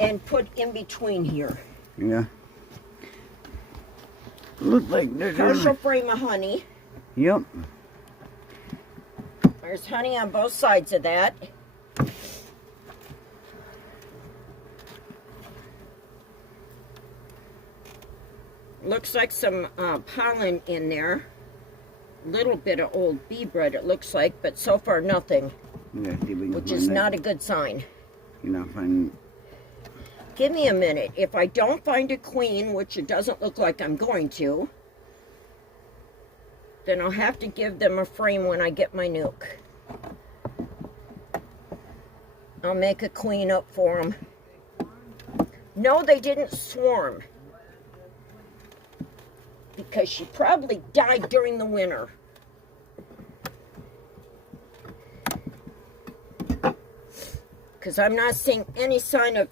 and put in between here. Yeah. Look like there's Partial frame of honey. Yep. There's honey on both sides of that. Looks like some pollen in there. Little bit of old bee bread it looks like, but so far nothing. Yeah, see if we can Which find is that. not a good sign. You're not finding. Give me a minute. If I don't find a queen, which it doesn't look like I'm going to, then I'll have to give them a frame when I get my nuke. I'll make a queen up for them. No, they didn't swarm. Because she probably died during the winter. Because I'm not seeing any sign of